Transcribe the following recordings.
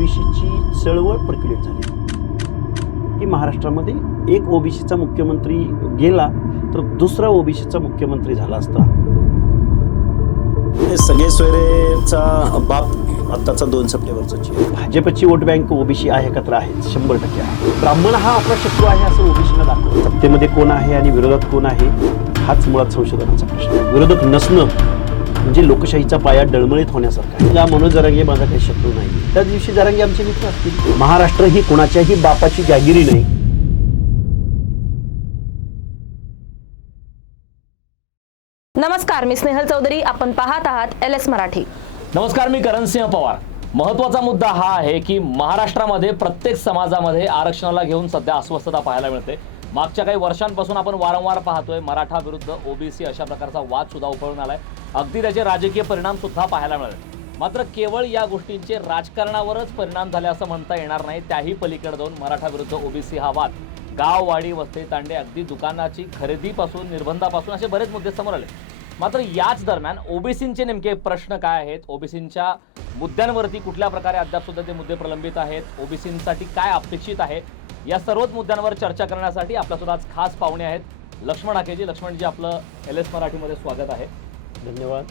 ओबीसीची चळवळ पर्क्युलेट झाली की महाराष्ट्रामध्ये एक ओबीसीचा मुख्यमंत्री गेला तर दुसरा ओबीसीचा मुख्यमंत्री झाला असता. हे सगळे सोयरेचा बाप आत्ताचा 2 सप्टेंबरचा चिन्ह. भाजपची वोट बँक ओबीसी आहे का तर आहे, 100% आहे. ब्राह्मण हा आपला शत्रू आहे असं ओबीसीला दाखवलं. सत्तेमध्ये कोण आहे आणि विरोधात कोण आहे हाच मुळात संशोधनाचा प्रश्न आहे. विरोधक नसणं म्हणजे लोकशाहीचा पाया डळमळीत होण्यासारखा. मनोज जरांगे माझा काही शत्रू नाही. त्या दिवशी जरांगे आमचे मित्र असतील. महाराष्ट्र ही कोणाच्याही बापाची जागिरी नाही. नमस्कार, मी स्नेहल चौधरी. आपण पाहत आहात LS मराठी. नमस्कार, मी करणसिंह पवार. महत्त्वाचा मुद्दा हा आहे की महाराष्ट्रामध्ये प्रत्येक समाजामध्ये आरक्षणाला घेऊन सध्या अस्वस्थता पाहायला मिळते. मागच्या काही वर्षांपासून आपण वारंवार पाहतोय मराठा विरुद्ध ओबीसी अशा प्रकारचा वाद सुद्धा उफळून आलाय. अगदी त्याचे राजकीय परिणाम सुद्धा पाहायला मिळाले. मात्र केवळ या गोष्टींचे राजकारणावरच परिणाम झाले असं म्हणता येणार नाही. त्याही पलीकडे जाऊन मराठा विरुद्ध ओबीसी हा वाद गाव, वाडी, वस्ती, तांडे अगदी दुकानाची खरेदीपासून निर्बंधापासून असे बरेच मुद्दे समोर आले. मात्र याच दरम्यान ओबीसींचे नेमके प्रश्न काय आहेत, ओबीसींच्या मुद्द्यांवरती कुठल्या प्रकारे अद्याप सुद्धा ते मुद्दे प्रलंबित आहेत, ओबीसींसाठी काय अपेक्षित आहे, या सर्वच मुद्द्यांवर चर्चा करण्यासाठी आपल्यासोबत आज खास पाहुणे आहेत. लक्ष्मण हाकेजी. लक्ष्मणजी, आपलं LS मराठीमध्ये स्वागत आहे. धन्यवाद.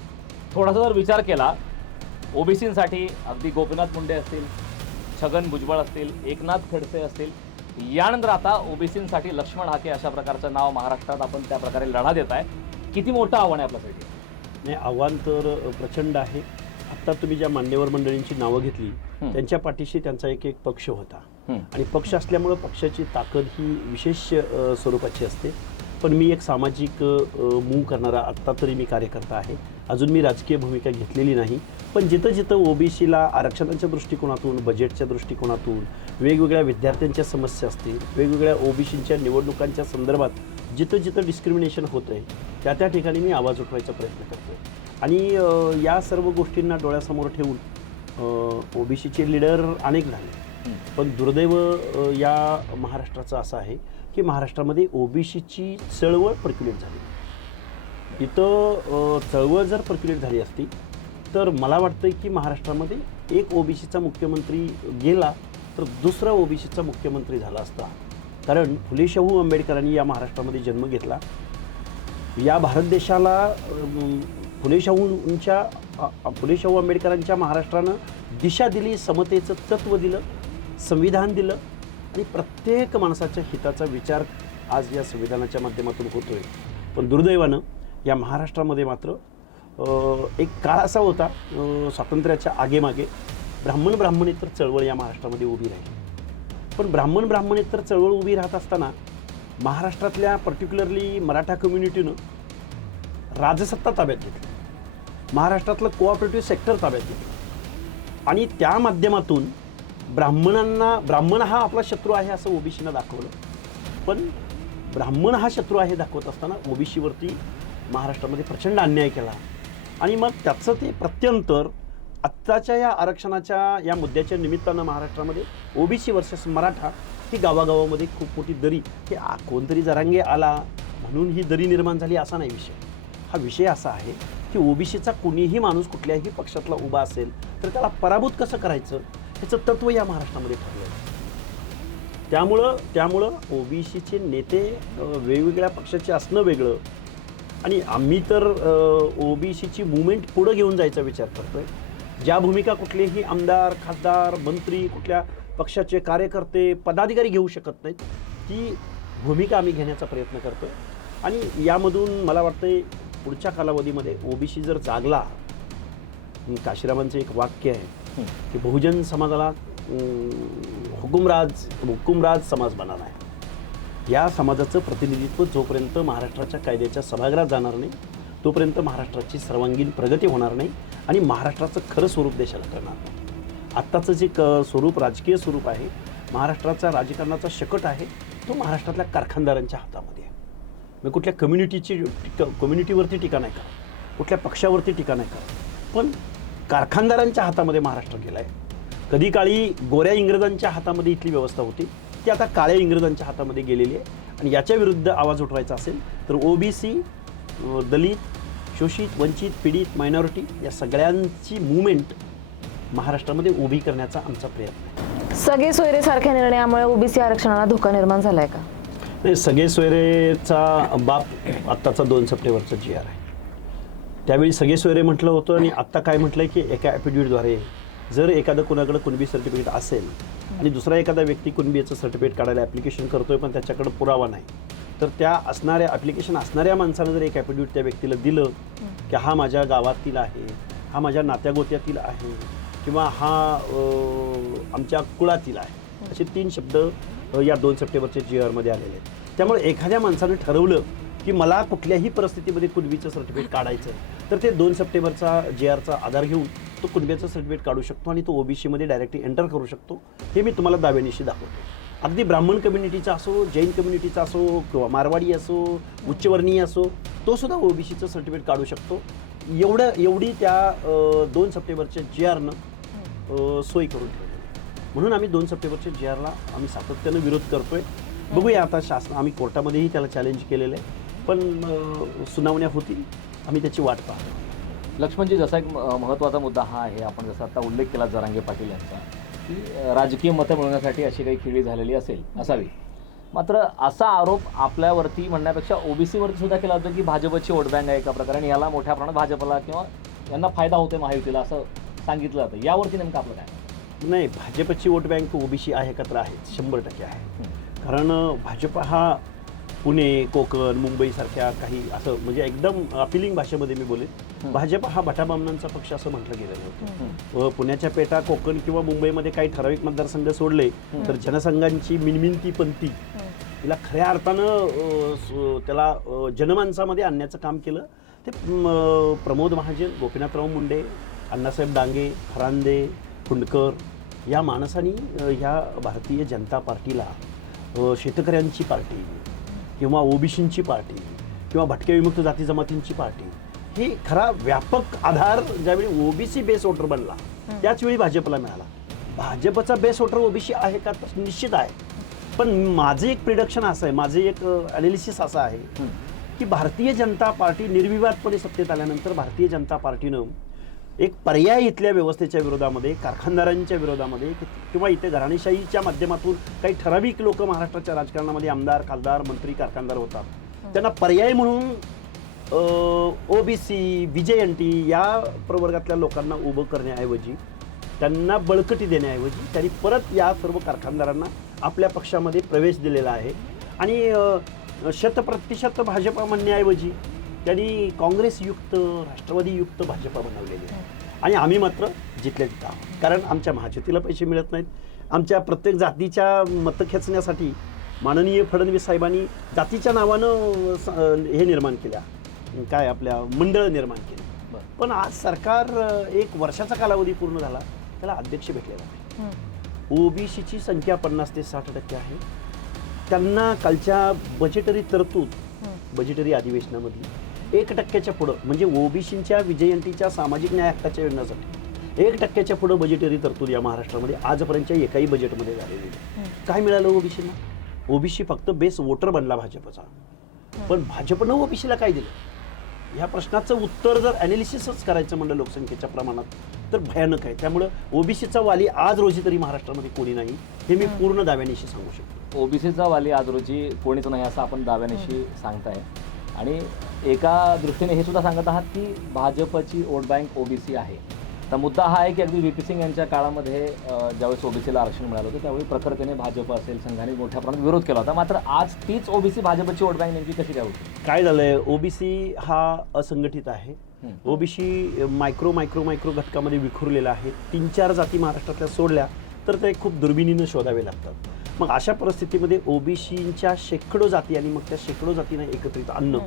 थोडासा जर विचार केला, ओबीसींसाठी अगदी गोपीनाथ मुंडे असतील, छगन भुजबळ असतील, एकनाथ खडसे असतील, यानंतर आता ओबीसींसाठी लक्ष्मण हाके अशा प्रकारचं नाव महाराष्ट्रात आपण त्या प्रकारे लढा देत आहे. किती मोठं आव्हान आहे आपल्यासाठी? नाही, आव्हान तर प्रचंड आहे. आत्ता तुम्ही ज्या मान्यवर मंडळींची नावं घेतली त्यांच्या पाठीशी त्यांचा एक पक्ष होता आणि पक्ष असल्यामुळं पक्षाची ताकद ही विशेष स्वरूपाची असते. पण मी एक सामाजिक मूव्ह करणारा आत्ता तरी मी कार्यकर्ता आहे. अजून मी राजकीय भूमिका घेतलेली नाही. पण जिथं जिथं ओबीसीला आरक्षणाच्या दृष्टिकोनातून, बजेटच्या दृष्टिकोनातून, वेगवेगळ्या विद्यार्थ्यांच्या समस्या असतील, वेगवेगळ्या ओबीसींच्या निवडणुकांच्या संदर्भात जिथं जिथं डिस्क्रिमिनेशन होतं आहे त्या ठिकाणी मी आवाज उठवायचा प्रयत्न करतो. आणि या सर्व गोष्टींना डोळ्यासमोर ठेवून ओबीसीचे लीडर अनेक झाले. पण दुर्दैव या महाराष्ट्राचं असं आहे की महाराष्ट्रामध्ये ओबीसीची चळवळ पर्क्युलेट झाली. इथं चळवळ जर पर्क्युलेट झाली असती तर मला वाटतं की महाराष्ट्रामध्ये एक ओबीसीचा मुख्यमंत्री गेला तर दुसरा ओबीसीचा मुख्यमंत्री झाला असता. कारण फुले शाहू आंबेडकरांनी या महाराष्ट्रामध्ये जन्म घेतला. या भारत देशाला फुले शाहू आंबेडकरांच्या महाराष्ट्रानं दिशा दिली, समतेचं तत्त्व दिलं, संविधान दिलं आणि प्रत्येक माणसाच्या हिताचा विचार आज या संविधानाच्या माध्यमातून होतोय. पण दुर्दैवानं या महाराष्ट्रामध्ये मात्र एक काळ असा होता स्वातंत्र्याच्या आगेमागे ब्राह्मणेतर चळवळ या महाराष्ट्रामध्ये उभी राहिली. पण ब्राह्मणेतर चळवळ उभी राहत असताना महाराष्ट्रातल्या पर्टिक्युलरली मराठा कम्युनिटीनं राजसत्ता ताब्यात घेतली, महाराष्ट्रातलं कोऑपरेटिव्ह सेक्टर ताब्यात घेतलं आणि त्या माध्यमातून ब्राह्मण हा आपला शत्रू आहे असं ओबीसीनं दाखवलं. पण ब्राह्मण हा शत्रू आहे दाखवत असताना ओबीसीवरती महाराष्ट्रामध्ये प्रचंड अन्याय केला. आणि मग त्याचं ते प्रत्यंतर आत्ताच्या या आरक्षणाच्या या मुद्द्याच्या निमित्तानं महाराष्ट्रामध्ये ओबीसी वर्सेस मराठा ही गावागावामध्ये खूप मोठी दरी, हे कोणतरी जरांगे आला म्हणून ही दरी निर्माण झाली असा नाही विषय. हा विषय असा आहे की ओबीसीचा कोणीही माणूस कुठल्याही पक्षातला उभा असेल तर त्याला पराभूत कसं करायचं याचं तत्त्व या महाराष्ट्रामध्ये ठरलं. त्यामुळं ओबीसीचे नेते वेगवेगळ्या पक्षाचे असणं वेगळं आणि आम्ही तर ओबीसीची मुवमेंट पुढं घेऊन जायचा विचार करतोय. ज्या भूमिका कुठलेही आमदार, खासदार, मंत्री, कुठल्या पक्षाचे कार्यकर्ते, पदाधिकारी घेऊ शकत नाहीत ती भूमिका आम्ही घेण्याचा प्रयत्न करतोय. आणि यामधून मला वाटतंय पुढच्या कालावधीमध्ये ओबीसी जर जागला, काशीरामांचं एक वाक्य आहे की बहुजन समाजाला हुकुमराज समाज बनाना आहे. या समाजाचं प्रतिनिधित्व जोपर्यंत महाराष्ट्राच्या कायद्याच्या सभागृहात जाणार नाही तोपर्यंत महाराष्ट्राची सर्वांगीण प्रगती होणार नाही आणि महाराष्ट्राचं खरं स्वरूप देशाला कळणार नाही. आत्ताचं जे स्वरूप, राजकीय स्वरूप आहे, महाराष्ट्राचा राजकारणाचा शकट आहे, तो महाराष्ट्रातल्या कारखानदारांच्या हातामध्ये आहे. मी कुठल्या कम्युनिटीवरती टीका नाही करत, कुठल्या पक्षावरती टीका नाही करत, पण कारखानदारांच्या हातामध्ये महाराष्ट्र गेला आहे. कधी काळी गोऱ्या इंग्रजांच्या हातामध्ये इथली व्यवस्था होती, ती आता काळ्या इंग्रजांच्या हातामध्ये गेलेली आहे. आणि याच्या विरुद्ध आवाज उठवायचा असेल तर ओबीसी, दलित, शोषित, वंचित, पीडित, मायनॉरिटी या सगळ्यांची मुवमेंट महाराष्ट्रामध्ये उभी करण्याचा आमचा प्रयत्न आहे. सगळे सोयरे सारख्या निर्णयामुळे ओबीसी आरक्षणाला धोका निर्माण झालाय का? नाही, सगळे सोयरेचा बाप आत्ताचा 2 सप्टेंबरचा GR आहे. त्यावेळी सगळे सोयरे म्हटलं होतं आणि आत्ता काय म्हटलंय की एका ॲफिडेव्हिटद्वारे जर एखादं कुणाकडे कुणबी सर्टिफिकेट असेल आणि दुसरा एखादा व्यक्ती कुणबीचं सर्टिफिकेट काढायला ॲप्लिकेशन करतोय पण त्याच्याकडे पुरावा नाही, तर त्या ॲप्लिकेशन असणाऱ्या माणसानं जर एक ॲफिडेव्हिट त्या व्यक्तीला दिलं की हा माझ्या गावातील आहे, हा माझ्या नात्यागोत्यातील आहे किंवा हा आमच्या कुळातील आहे, असे 3 शब्द या 2 सप्टेंबरच्या GR मध्ये आलेले आहेत. त्यामुळे एखाद्या माणसानं ठरवलं की मला कुठल्याही परिस्थितीमध्ये कुणबीचं सर्टिफिकेट काढायचं तर ते 2 सप्टेंबरचा GRचा आधार घेऊन तो कुणबीचं सर्टिफिकेट काढू शकतो आणि तो ओबीसीमध्ये डायरेक्टली एंटर करू शकतो. हे मी तुम्हाला दाव्यानिशी दाखवतो. अगदी ब्राह्मण कम्युनिटीचा असो, जैन कम्युनिटीचा असो किंवा मारवाडी असो, उच्चवर्णीय असो, तो सुद्धा ओबीसीचं सर्टिफिकेट काढू शकतो. एवढी त्या 2 सप्टेंबरच्या GRनं सोय करून ठेवली. म्हणून आम्ही 2 सप्टेंबरच्या GRला आम्ही सातत्यानं विरोध करतोय. बघूया आता आम्ही कोर्टामध्येही त्याला चॅलेंज केलेलं आहे, पण सुनावण्या होतील, आम्ही त्याची वाट पाहतो. लक्ष्मणजी, जसा एक महत्त्वाचा मुद्दा हा आहे, आपण जसा आता उल्लेख केला जरांगे पाटील यांचा, की राजकीय मतं मिळवण्यासाठी अशी काही खेळी झालेली असावी. मात्र असा आरोप आपल्यावरती म्हणण्यापेक्षा ओबीसीवरती सुद्धा केला होता की भाजपची वोट बँक आहे एका प्रकारे आणि याला मोठ्या प्रमाणात भाजपला किंवा यांना फायदा होतो महायुतीला असं सांगितलं जातं. यावरती नेमकं आपलं काय? नाही, भाजपची वोट बँक ओबीसी आहे का तर आहे, 100% आहे. कारण भाजप हा पुणे, कोकण, मुंबईसारख्या काही असं म्हणजे एकदम अपिलिंग भाषेमध्ये मी बोलेन, भाजप हा भटाबामणांचा पक्ष असं म्हटलं गेलेलं होतं. पुण्याच्या पेटा, कोकण किंवा मुंबईमध्ये काही ठराविक मतदारसंघ सोडले तर जनसंघांची मिनमिनती पंथी तिला खऱ्या अर्थानं त्याला जनमानसामध्ये आणण्याचं काम केलं ते प्रमोद महाजन, गोपीनाथराव मुंडे, अण्णासाहेब डांगे, फरांदे, फुंडकर या माणसांनी ह्या भारतीय जनता पार्टीला शेतकऱ्यांची पार्टी किंवा ओबीसींची पार्टी किंवा भटक्या विमुक्त जाती जमातींची पार्टी ही खरा व्यापक आधार ज्यावेळी ओबीसी बेस वोटर बनला त्याच वेळी भाजपला मिळाला. भाजपचा बेस वोटर ओबीसी आहे का तर निश्चित आहे. पण माझं एक प्रिडक्शन असं आहे, माझं एक अनालिसिस असं आहे की भारतीय जनता पार्टी निर्विवादपणे सत्तेत आल्यानंतर भारतीय जनता पार्टीनं एक पर्याय इथल्या व्यवस्थेच्या विरोधामध्ये, कारखानदारांच्या विरोधामध्ये किंवा इथे घराणेशाहीच्या माध्यमातून काही ठराविक लोक महाराष्ट्राच्या राजकारणामध्ये आमदार, खासदार, मंत्री, कारखानदार होतात, त्यांना पर्याय म्हणून ओबीसी, VJNT या प्रवर्गातल्या लोकांना उभं करण्याऐवजी, त्यांना बळकटी देण्याऐवजी त्यांनी परत या सर्व कारखानदारांना आपल्या पक्षामध्ये प्रवेश दिलेला आहे. आणि 100% भाजपा म्हणण्याऐवजी त्यांनी काँग्रेसयुक्त, राष्ट्रवादीयुक्त भाजपा बनवलेली आहे. आणि आम्ही मात्र जिथल्या तिथं आहोत, कारण आमच्या महायुतीला पैसे मिळत नाहीत. आमच्या प्रत्येक जातीच्या मतं खेचण्यासाठी माननीय फडणवीस साहेबांनी जातीच्या नावानं हे निर्माण केल्या, काय आपल्या मंडळ निर्माण केले. पण आज सरकार 1 वर्षाचा कालावधी पूर्ण झाला, त्याला अध्यक्ष भेटलेला नाही. ओबीसीची संख्या 50 ते 60% आहे. त्यांना कालच्या बजेटरी तरतूद, बजेटरी अधिवेशनामधली 1% पुढं म्हणजे ओबीसींच्या VJNTच्या सामाजिक न्याय हक्काच्या योजनेसाठी 1% पुढं बजेटरी तरतूद या महाराष्ट्रामध्ये आजपर्यंतच्या एकाही बजेटमध्ये झालेली नाही. काय मिळालं ओबीसींना? ओबीसी फक्त बेस वोटर बनला भाजपचा. पण भाजपनं ओबीसीला काय दिलं? ह्या प्रश्नाचं उत्तर जर ॲनालिसिसच करायचं म्हणलं लोकसंख्येच्या प्रमाणात तर भयानक आहे. त्यामुळं ओबीसीचा वाली आज रोजी तरी महाराष्ट्रामध्ये कोणी नाही, हे मी पूर्ण दाव्यानिशी सांगू शकतो. ओबीसीचा वाली आज रोजी कोणीच नाही असं आपण दाव्यानिशी सांगताय. आणि एका दृष्टीने हे सुद्धा सांगत आहात की भाजपची वोट बँक ओबीसी आहे. तर मुद्दा हा आहे की अगदी VP सिंग यांच्या काळामध्ये ज्यावेळेस ओबीसीला आरक्षण मिळालं होतं त्यावेळी प्रखरतेने भाजप असेल संघाने मोठ्या प्रमाणात विरोध केला होता. मात्र आज तीच ओबीसी भाजपची वोट बँक नेमकी कशी काय होती? काय झालंय, ओबीसी हा असंघटित आहे. ओबीसी मायक्रो घटकामध्ये विखुरलेला आहे. 3-4 जाती महाराष्ट्रातल्या सोडल्या तर ते खूप दुर्बिणीनं शोधावे लागतात. मग अशा परिस्थितीमध्ये ओबीसींच्या शेकडो जाती आणि मग त्या शेकडो जातींना एकत्रित आणणं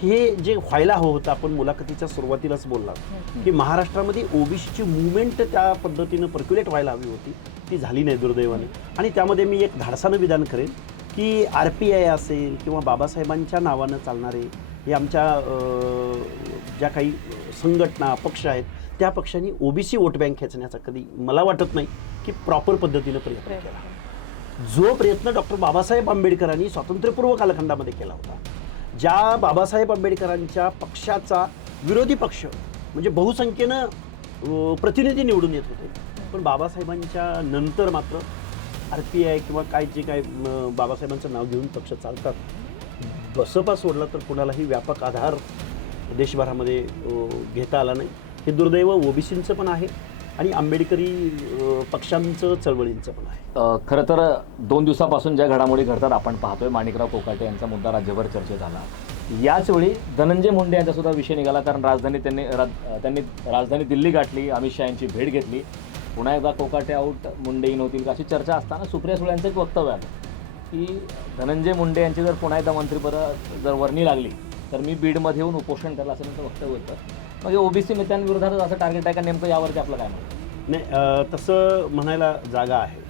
हे जे व्हायला हवं होतं. आपण मुलाखतीच्या सुरुवातीलाच बोललात की महाराष्ट्रामध्ये ओबीसीची मुवमेंट त्या पद्धतीनं पर्क्युलेट व्हायला हवी होती, ती झाली नाही दुर्दैवाने. आणि त्यामध्ये मी एक धाडसानं विधान करेन की RPI असेल किंवा बाबासाहेबांच्या नावानं चालणारे हे आमच्या ज्या काही संघटना, पक्ष आहेत त्या पक्षांनी ओबीसी वोट बँक खेचण्याचा कधी मला वाटत नाही की प्रॉपर पद्धतीनं प्रयत्न केला. जो प्रयत्न डॉक्टर बाबासाहेब आंबेडकरांनी स्वातंत्र्यपूर्व कालखंडामध्ये केला होता, ज्या बाबासाहेब आंबेडकरांच्या पक्षाचा विरोधी पक्ष म्हणजे बहुसंख्येनं प्रतिनिधी निवडून येत होते. पण बाबासाहेबांच्या नंतर मात्र RPI किंवा काय जे काय बाबासाहेबांचं नाव घेऊन पक्ष चालतात, बसपा सोडला तर कुणालाही व्यापक आधार देशभरामध्ये घेता आला नाही. हे दुर्दैव ओबीसींचं पण आहे आणि आंबेडकरी पक्षांचं चळवळींचं पण आहे. खरं तर 2 दिवसापासून ज्या घडामोडी घडतात आपण पाहतोय. माणिकराव कोकाटे यांचा मुद्दा राज्यभर चर्चेत झाला. याच वेळी धनंजय मुंडे यांचा सुद्धा विषय निघाला, कारण त्यांनी राजधानी दिल्ली गाठली, अमित शहा यांची भेट घेतली. पुन्हा एकदा कोकाटे आऊट, मुंडे इन होतील अशी चर्चा असताना सुप्रिया सुळे यांचं एक वक्तव्य आलं की धनंजय मुंडे यांची जर पुन्हा एकदा मंत्रिपद जर वर्णी लागली तर मी बीडमध्ये येऊन उपोषण केलं, असं त्यांचं वक्तव्य होतं. मग ओबीसी नेत्यांविरोधात असं टार्गेट आहे का नेमकं, यावरती आपलं काय म्हणतं? नाही, तसं म्हणायला जागा आहे.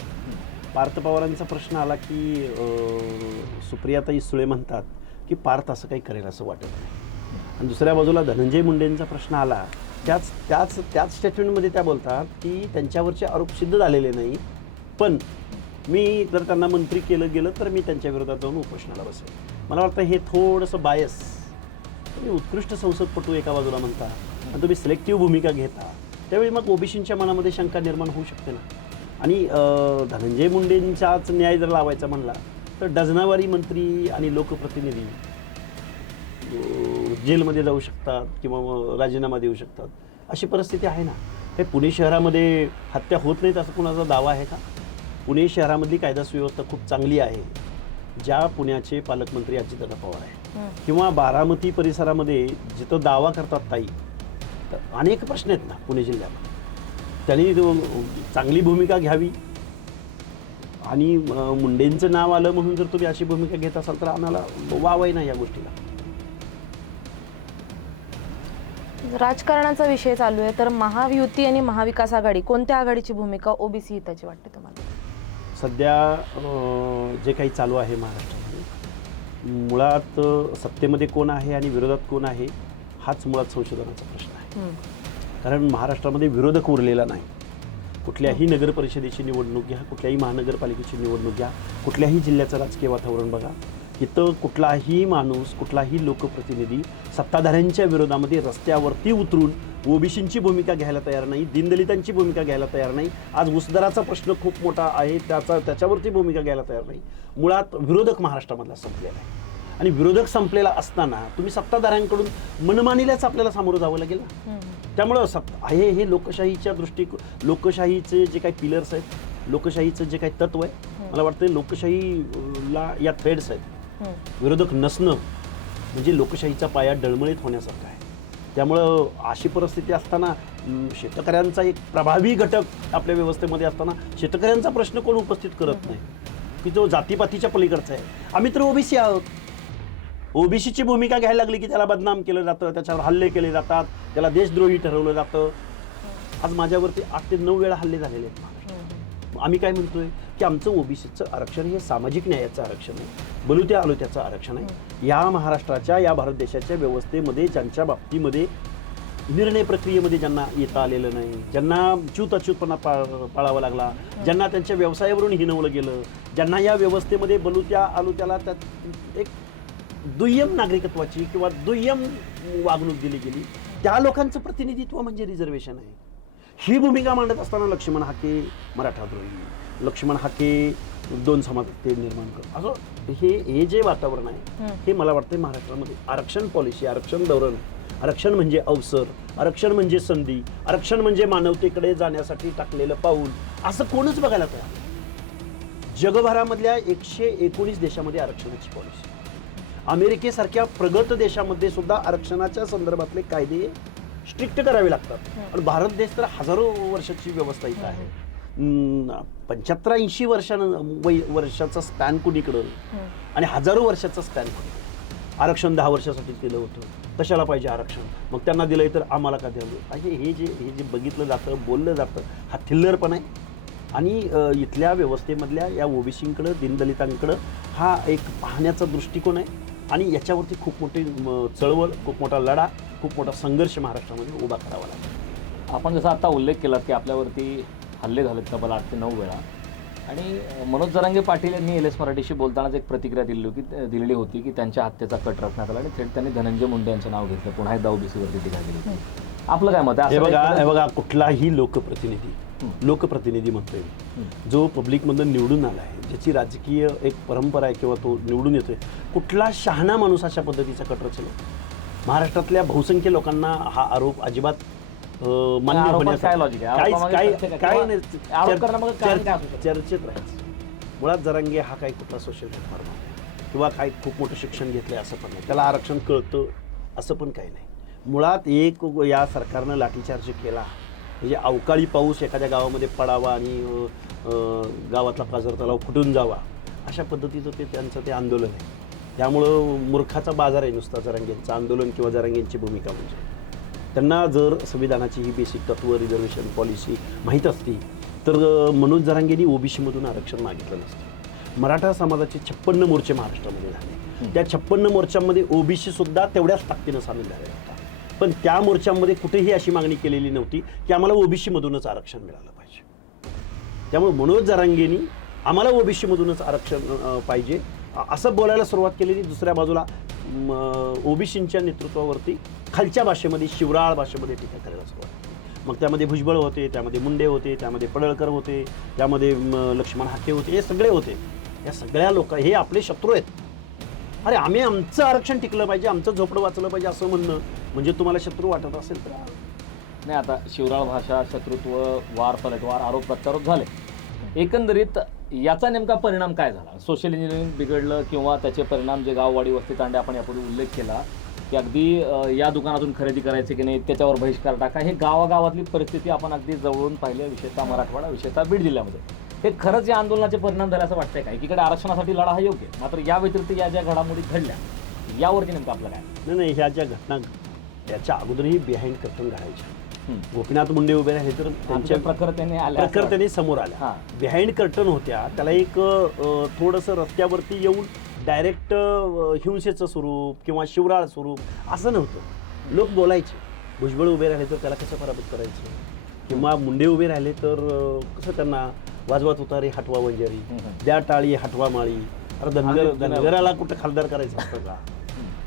पार्थ पवारांचा प्रश्न आला की सुप्रियाताई सुळे म्हणतात की पार्थ असं काही करेल असं वाटत नाही. आणि दुसऱ्या बाजूला धनंजय मुंडेंचा प्रश्न आला, त्याच स्टेटमेंटमध्ये त्या बोलतात की त्यांच्यावरचे आरोप सिद्ध झालेले नाही, पण मी जर त्यांना मंत्री केलं गेलं तर मी त्यांच्या विरोधात जाऊन उपोषणाला बसेल. मला वाटतं हे थोडंसं बायस. तुम्ही उत्कृष्ट संसदपटू एका बाजूला म्हणता आणि तुम्ही सिलेक्टिव्ह भूमिका घेता, त्यावेळी मग ओबीसींच्या मनामध्ये शंका निर्माण होऊ शकते ना. आणि धनंजय मुंडेंचाच न्याय जर लावायचा म्हणला तर डझनावारी मंत्री आणि लोकप्रतिनिधी जेलमध्ये जाऊ शकतात किंवा राजीनामा देऊ शकतात, अशी परिस्थिती आहे ना. हे पुणे शहरामध्ये हत्या होत नाहीत असं कुणाचा दावा आहे का? पुणे शहरामधली कायदा सुव्यवस्था खूप चांगली आहे. ज्या पुण्याचे पालकमंत्री अजितदादा पवार आहे, किंवा बारामती परिसरामध्ये जिथं दावा करतात ताई, तर अनेक प्रश्न आहेत ना पुणे जिल्ह्यामध्ये. त्यांनी चांगली भूमिका घ्यावी. आणि मुंडेंचं नाव आलं म्हणून जर तुम्ही अशी भूमिका घेत असाल तर आम्हाला वावही नाही या गोष्टीला. राजकारणाचा विषय चालू आहे, तर महायुती आणि महाविकास आघाडी, कोणत्या आघाडीची भूमिका ओबीसी हिताची वाटते तुम्हाला? सध्या जे काही चालू आहे महाराष्ट्रामध्ये, मुळात सत्तेमध्ये कोण आहे आणि विरोधात कोण आहे हाच मुळात संशोधनाचा प्रश्न आहे. कारण महाराष्ट्रामध्ये विरोधक उरलेला नाही. कुठल्याही नगर परिषदेची निवडणूक घ्या, कुठल्याही महानगरपालिकेची निवडणूक घ्या, कुठल्याही जिल्ह्याचं राजकीय वातावरण बघा, इथं कुठलाही माणूस, कुठलाही लोकप्रतिनिधी सत्ताधाऱ्यांच्या विरोधामध्ये रस्त्यावरती उतरून ओबीसींची भूमिका घ्यायला तयार नाही, दीनदलितांची भूमिका घ्यायला तयार नाही. आज उसदराचा प्रश्न खूप मोठा आहे, त्याच्यावरती भूमिका घ्यायला तयार नाही. मुळात विरोधक महाराष्ट्रामधला संपलेला आहे. आणि विरोधक संपलेला असताना तुम्ही सत्ताधाऱ्यांकडून मनमानीलाच आपल्याला सामोरं जावं लागेल ना. त्यामुळं हे लोकशाहीच्या लोकशाहीचे जे काही पिलर्स आहेत, लोकशाहीचं जे काही तत्व आहे, मला वाटतं लोकशाहीला या थ्रेड्स आहेत. विरोधक नसणं म्हणजे लोकशाहीचा पाया डळमळीत होण्यासारखं आहे. त्यामुळं अशी परिस्थिती असताना शेतकऱ्यांचा एक प्रभावी घटक आपल्या व्यवस्थेमध्ये असताना शेतकऱ्यांचा प्रश्न कोण उपस्थित करत नाही की जो जातीपातीच्या पलीकडचा आहे. आम्ही तर ओबीसी आहोत. ओबीसीची भूमिका घ्यायला लागली की त्याला बदनाम केलं जातं, त्याच्यावर हल्ले केले जातात, त्याला देशद्रोही ठरवलं जातं. आज माझ्यावरती 8 ते 9 वेळा हल्ले झालेले आहेत. आम्ही काय म्हणतोय की आमचं ओबीसीचं आरक्षण हे सामाजिक न्यायाचं आरक्षण आहे, बलुत्या आलुत्याचं आरक्षण आहे. या महाराष्ट्राच्या, या भारत देशाच्या व्यवस्थेमध्ये ज्यांच्या बाबतीमध्ये निर्णय प्रक्रियेमध्ये ज्यांना येता आलेलं नाही, ज्यांना अच्युतपणा पाळावा लागला, ज्यांना त्यांच्या व्यवसायावरून हिणवलं गेलं, ज्यांना या व्यवस्थेमध्ये बलुत्या आलुत्याला त्यात एक दुय्यम नागरिकत्वाची किंवा दुय्यम वागणूक दिली गेली, त्या लोकांचं प्रतिनिधित्व म्हणजे रिझर्वेशन आहे. ही भूमिका मांडत असताना लक्ष्मण हाके मराठाद्रोही, लक्ष्मण हाके 2 समाजते निर्माण कर, असं हे जे वातावरण आहे हे मला वाटतं महाराष्ट्रामध्ये आरक्षण पॉलिसी, आरक्षण धोरण, आरक्षण म्हणजे अवसर, आरक्षण म्हणजे संधी, आरक्षण म्हणजे मानवतेकडे जाण्यासाठी टाकलेलं पाऊल, असं कोणच बघायला तयार नाही. जगभरामधल्या 119 देशामध्ये आरक्षणाची पॉलिसी. अमेरिकेसारख्या प्रगत देशामध्ये सुद्धा आरक्षणाच्या संदर्भातले कायदे स्ट्रिक्ट करावे लागतात. आणि भारत देश तर हजारो वर्षाची व्यवस्था इथं आहे. 75-80 वर्षाचा स्पॅन कुणीकडं आणि हजारो वर्षाचा स्पॅन कुणीकडं. आरक्षण 10 वर्षासाठी केलं होतं, कशाला पाहिजे आरक्षण, मग त्यांना दिलंय तर आम्हाला का द्यावं. हे जे बघितलं जातं, बोललं जातं, हा थिल्लरपणा आहे. आणि इथल्या व्यवस्थेमधल्या या ओबीसींकडं, दीनदलितांकडं हा एक पाहण्याचा दृष्टिकोन आहे. आणि याच्यावरती खूप मोठी चळवळ, खूप मोठा लढा, खूप मोठा संघर्ष महाराष्ट्रामध्ये उभा करावा लागला. आपण जसा आता उल्लेख केला की आपल्यावरती हल्ले झालेत तब्बल 8 ते 9 वेळा. आणि मनोज जरांगे पाटील यांनी LS मराठीशी बोलतानाच एक प्रतिक्रिया दिलेली होती की त्यांच्या हत्येचा कट रचण्यात आला आणि थेट त्यांनी धनंजय मुंडे यांचं नाव घेतलं, पुन्हा एकदा ओबीसीवरती टीका केली. आपलं काय मत आहे? हे असं बघा काही- हे बघा, कुठलाही लोकप्रतिनिधी म्हणतोय जो पब्लिकमधून निवडून आला आहे, ज्याची राजकीय एक परंपरा आहे किंवा तो निवडून येतोय, कुठला शहाणा माणूस अशा पद्धतीचा कट रचेल? महाराष्ट्रातल्या बहुसंख्य लोकांना हा आरोप अजिबात मान्य आरोपात होण्याचा काय logic आहे? आरोपामागे काय तथ्य काय? काय किंवा नाही, आरोप करण्यामागे कारण काय असू शकतं? चर्चेत राहायचं. मुळात जरांगे हा काही कुठला सोशल प्लॅटफॉर्म आहे किंवा काही खूप मोठं शिक्षण घेतलंय असं पण नाही, त्याला आरक्षण कळतं असं पण काही नाही. मुळात एक या सरकारनं लाठीचार्ज केला म्हणजे अवकाळी पाऊस एखाद्या गावामध्ये पडावा आणि गावातला पाझर तलाव फुटून जावा अशा पद्धतीचं त्यांचं आंदोलन आहे. त्यामुळं मूर्खाचा बाजार आहे नुसता जरांगेंचं आंदोलन किंवा जरांगेंची भूमिका. म्हणजे त्यांना जर संविधानाची ही बेसिक तत्व रिझर्वेशन पॉलिसी माहीत असती तर मनोज जरांगेंनी ओबीसीमधून आरक्षण मागितलं नसतं. मराठा समाजाचे 56 मोर्चे महाराष्ट्रामध्ये झाले, त्या 56 मोर्चांमध्ये ओबीसी सुद्धा तेवढ्याच ताकदीनं सामील झाले होता. पण त्या मोर्चामध्ये कुठेही अशी मागणी केलेली नव्हती की आम्हाला ओबीसीमधूनच आरक्षण मिळालं पाहिजे. त्यामुळे मनोज जरांगेंनी आम्हाला ओबीसीमधूनच आरक्षण पाहिजे असं बोलायला सुरुवात केलेली. दुसऱ्या बाजूला ओबीसींच्या नेतृत्वावरती खालच्या भाषेमध्ये शिवराळ भाषेमध्ये टीका करायला सुरुवात केली. मग त्यामध्ये भुजबळ होते, त्यामध्ये मुंडे होते, त्यामध्ये पडळकर होते, त्यामध्ये लक्ष्मण हाके होते, हे सगळे होते. या सगळ्या लोक हे आपले शत्रू आहेत. अरे आम्ही आमचं आरक्षण टिकलं पाहिजे, आमचं झोपडं वाचलं पाहिजे असं म्हणणं म्हणजे तुम्हाला शत्रू वाटत असेल तर नाही. आता शिवराळ भाषा, शत्रुत्व, वार पलटवार, आरोप प्रत्यारोप झाले. एकंदरीत याचा नेमका परिणाम काय झाला? सोशल इंजिनिअरिंग बिघडलं किंवा त्याचे परिणाम जे गाववाडी वस्ती तांडे आपण यापूर्वी उल्लेख केला की अगदी या दुकानातून खरेदी करायची की नाही त्याच्यावर बहिष्कार टाका, हे गावागावातली परिस्थिती आपण अगदी जवळून पाहिली, विशेषतः मराठवाडा, विशेषतः बीड जिल्ह्यामध्ये. हे खरंच या आंदोलनाचे परिणाम झाले असं वाटतंय का? एकीकडे आरक्षणासाठी लढा हा योग्य, मात्र या व्यतिरिक्त या ज्या घडामोडी घडल्या यावरती नेमकं आपलं काय? नाही, ह्या ज्या घटना याच्या अगोदरही बिहाइंड कर्तन घडायच्या. गोपीनाथ मुंडे उभे राहिले तर त्यांच्या प्रकर्त्याने समोर आल्या, बिहाइंड कर्टन होत्या. त्याला एक थोडंसं रस्त्यावरती येऊन डायरेक्ट हिंसेचं स्वरूप किंवा शिवराळ स्वरूप असं नव्हतं. लोक बोलायचे. भुजबळ उभे राहिले तर त्याला कसं पराभूत करायचं, किंवा मुंडे उभे राहिले तर कसं त्यांना वाजवा तुतारी हटवा वंजारी, द्या टाळी हटवा माळी, अरे धनगराला कुठं खासदार करायचं असतं का,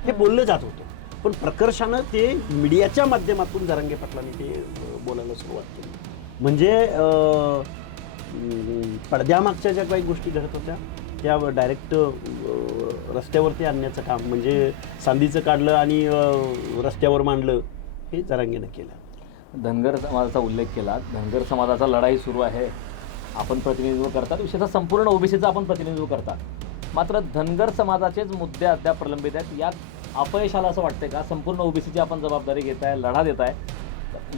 हे बोललं जात होतं. पण प्रकर्षानं ते मीडियाच्या माध्यमातून जरांगे पाटलांनी ते बोलायला सुरुवात केली. म्हणजे पडद्यामागच्या ज्या काही गोष्टी घडत होत्या त्या डायरेक्ट रस्त्यावरती आणण्याचं काम, म्हणजे सांदीचं काढलं आणि रस्त्यावर मांडलं, हे जरांगेनं केलं. धनगर समाजाचा उल्लेख केला. धनगर समाजाचा लढाई सुरू आहे, आपण प्रतिनिधित्व करतात, विशेषतः संपूर्ण ओबीसीचं आपण प्रतिनिधित्व करतात. मात्र धनगर समाजाचेच मुद्दे अद्याप प्रलंबित आहेत. यात अपयश आलं असं वाटतंय का? संपूर्ण ओबीसीची आपण जबाबदारी घेताय, लढा देताय,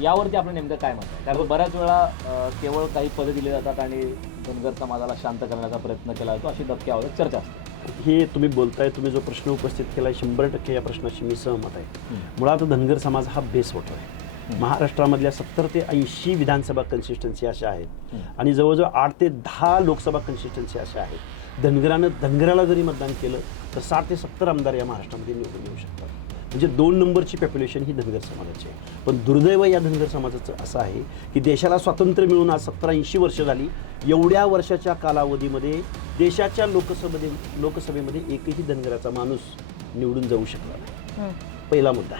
यावरती आपलं नेमकं काय मत आहे? कारण बऱ्याच वेळा केवळ काही पदे दिली जातात आणि धनगर समाजाला शांत करण्याचा प्रयत्न केला जातो, अशी धक्क्यावर चर्चा असते. हे तुम्ही बोलताय, तुम्ही जो प्रश्न उपस्थित केला 100% या प्रश्नाशी मी सहमत आहे. मुळात धनगर समाज हा बेस होतो आहे. महाराष्ट्रामधल्या 70 ते 80 विधानसभा कन्सिस्टन्सी अशा आहेत आणि जवळजवळ 8 ते 10 लोकसभा कन्सिस्टन्सी अशा आहेत. धनगराला जरी मतदान केलं तर 60 ते 70 आमदार या महाराष्ट्रामध्ये निवडून येऊ शकतात. म्हणजे 2 नंबरची पॉप्युलेशन ही धनगर समाजाची आहे. पण दुर्दैव या धनगर समाजाचं असं आहे की देशाला स्वातंत्र्य मिळून आज 70-80 वर्ष झाली. एवढ्या वर्षाच्या कालावधीमध्ये देशाच्या लोकसभेमध्ये एकही धनगराचा माणूस निवडून जाऊ शकला नाही. पहिला मुद्दा.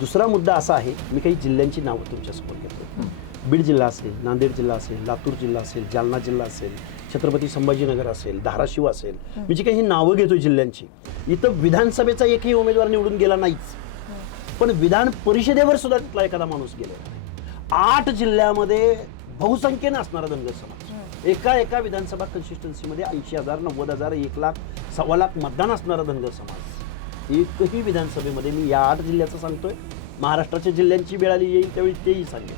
दुसरा मुद्दा असा आहे, मी काही जिल्ह्यांची नावं तुमच्यासमोर घेतो. बीड जिल्हा असेल, नांदेड जिल्हा असेल, लातूर जिल्हा असेल, जालना जिल्हा असेल, छत्रपती संभाजीनगर असेल, धाराशिव असेल, मी जी काही ही नावं घेतो जिल्ह्यांची, इथं विधानसभेचा एकही उमेदवार निवडून गेला नाहीच. पण विधान परिषदेवर सुद्धा तिथला एखादा माणूस गेलेला नाही. 8 जिल्ह्यामध्ये बहुसंख्येनं असणारा धनगर समाज, एका विधानसभा कन्सिस्टन्सीमध्ये 80,000, 90,000, 1 लाख, 1.25 लाख मतदान असणारा धनगर समाज एकही विधानसभेमध्ये, मी या 8 जिल्ह्याचं सांगतोय, महाराष्ट्राच्या जिल्ह्यांची वेळ आली येईल त्यावेळी तेही सांगेल.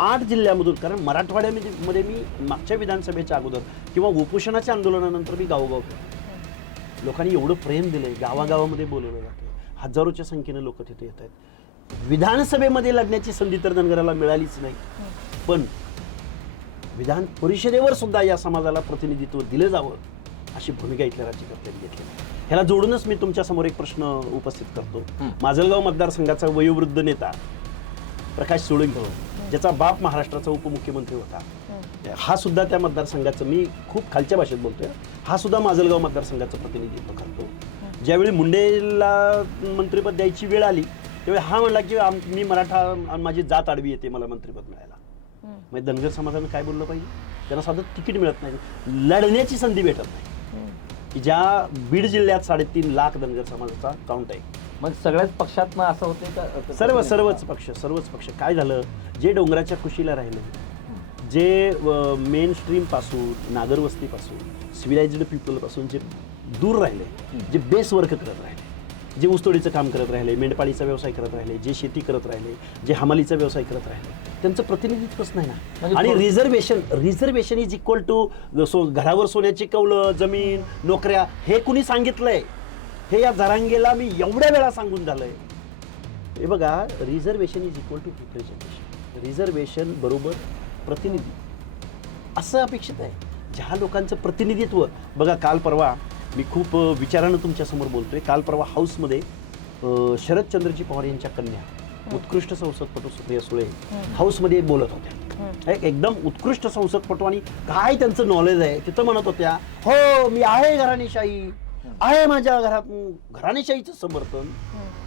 8 जिल्ह्यामधून, कारण मराठवाड्यामध्ये मी मागच्या विधानसभेच्या अगोदर किंवा उपोषणाच्या आंदोलनानंतर मी गावोगाव फिरतो. लोकांनी एवढं प्रेम दिलंय, गावागावामध्ये बोलवलं जातं, हजारोच्या संख्येनं लोक तिथे येत आहेत. विधानसभेमध्ये लढण्याची संधी तर धनगराला मिळालीच नाही, पण विधान परिषदेवर सुद्धा या समाजाला प्रतिनिधित्व दिलं जावं अशी भूमिका इथल्या राज्यकर्त्यांनी घेतली. ह्याला जोडूनच मी तुमच्यासमोर एक प्रश्न उपस्थित करतो. माजलगाव मतदारसंघाचा वयोवृद्ध नेता प्रकाश सोळंकी, ज्याचा बाप महाराष्ट्राचा उपमुख्यमंत्री होता, हा सुद्धा त्या मतदारसंघाचं, मी खूप खालच्या भाषेत बोलतोय, हा सुद्धा माजलगाव मतदारसंघाचं प्रतिनिधित्व करतो. ज्यावेळी मुंडेला मंत्रिपद द्यायची वेळ आली त्यावेळी हा म्हणला की मी मराठा आणि माझी जात आडवी येते, मला मंत्रिपद मिळायला. म्हणजे धनगर समाजानं काय बोललं पाहिजे? त्यांना साधं तिकीट मिळत नाही, लढण्याची संधी भेटत नाही. की ज्या बीड जिल्ह्यात 3.5 लाख धनगर समाजाचा काउंट आहे. मग सगळ्याच पक्षातनं असं होते का? सर्वच पक्ष काय झालं, जे डोंगराच्या कुशीला राहिले, जे मेन स्ट्रीम पासून, नागरवस्तीपासून, सिव्हिलायझ्ड पीपल पासून जे दूर राहिले, जे बेस वर्क करत राहिले, जे ऊसतोडीचं काम करत राहिले, मेंढपाळीचा व्यवसाय करत राहिले, जे शेती करत राहिले, जे हमालीचा व्यवसाय करत राहिले, त्यांचं प्रतिनिधित्वच नाही ना. आणि रिझर्वेशन इज इक्वल टू घरावर सोन्याची कौलं, जमीन, नोकऱ्या, हे कुणी सांगितलंय? हे या जरांगेला मी एवढ्या वेळा सांगून झालंय. हे बघा, reservation is equal to representation. Reservation बरोबर प्रतिनिधी असं अपेक्षित आहे. ज्या लोकांचं प्रतिनिधित्व बघा, काल परवा मी खूप विचारानं तुमच्यासमोर बोलतोय. काल परवा हाऊसमध्ये शरदचंद्रजी पवार यांच्या कन्या, उत्कृष्ट संसदपटू सुप्रिया सुळे हाऊसमध्ये बोलत होत्या. एकदम उत्कृष्ट संसदपटू आणि काय त्यांचं नॉलेज आहे. तिथं म्हणत होत्या, हो मी आहे घराणेशाही, आहे माझ्या घरात घराणेशाहीचं समर्थन.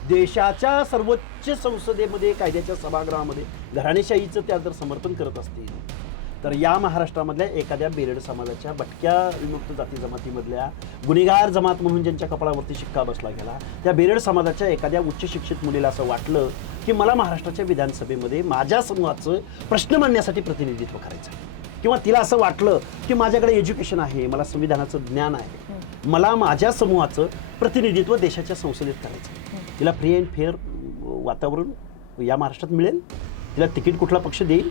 देशाच्या सर्वोच्च संसदेमध्ये, कायद्याच्या सभागृहामध्ये घराणेशाहीचं त्या जर समर्थन करत असतील, तर या महाराष्ट्रामधल्या एखाद्या बेरड समाजाच्या, भटक्या विमुक्त जाती जमातीमधल्या गुन्हेगार जमात म्हणून ज्यांच्या कपाळावरती शिक्का बसला गेला, त्या बेरड समाजाच्या एखाद्या उच्च शिक्षित मुलीला असं वाटलं की मला महाराष्ट्राच्या विधानसभेमध्ये माझ्या समूहाचं प्रश्न मांडण्यासाठी प्रतिनिधित्व करायचं, किंवा तिला असं वाटलं की माझ्याकडे एज्युकेशन आहे, मला संविधानाचं ज्ञान आहे, मला माझ्या समूहाचं प्रतिनिधित्व देशाच्या संसदेत करायचं, तिला फ्री अँड फेअर वातावरण या महाराष्ट्रात मिळेल, तिला तिकीट कुठला पक्ष देईल,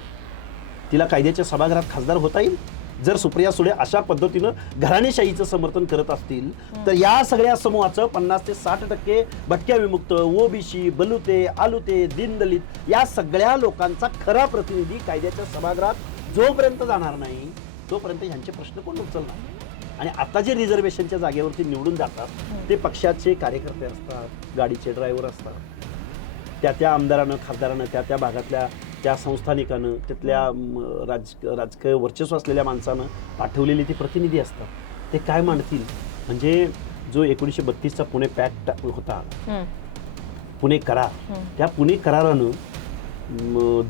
तिला कायद्याच्या सभागृहात खासदार होता येईल. जर सुप्रिया सुळे अशा पद्धतीनं घराणेशाहीचं समर्थन करत असतील, तर या सगळ्या समूहाचं 50 ते 60% भटक्या विमुक्त, ओबीसी, बलुते, आलुते, दीनदलित या सगळ्या लोकांचा खरा प्रतिनिधी कायद्याच्या सभागृहात जोपर्यंत जाणार नाही, तोपर्यंत ह्यांचे प्रश्न कोण उचलणार? आणि आता जे रिझर्वेशनच्या जागेवरती निवडून जातात ते पक्षाचे कार्यकर्ते असतात, गाडीचे ड्रायव्हर असतात, त्या आमदारानं, खासदारानं, त्या भागातल्या त्या संस्थानिकानं, तिथल्या राजकीय वर्चस्व असलेल्या माणसानं पाठवलेली ती प्रतिनिधी असतात. ते काय मांडतील? म्हणजे जो 1932चा पुणे पॅक्ट होता, पुणे करार, त्या पुणे करारानं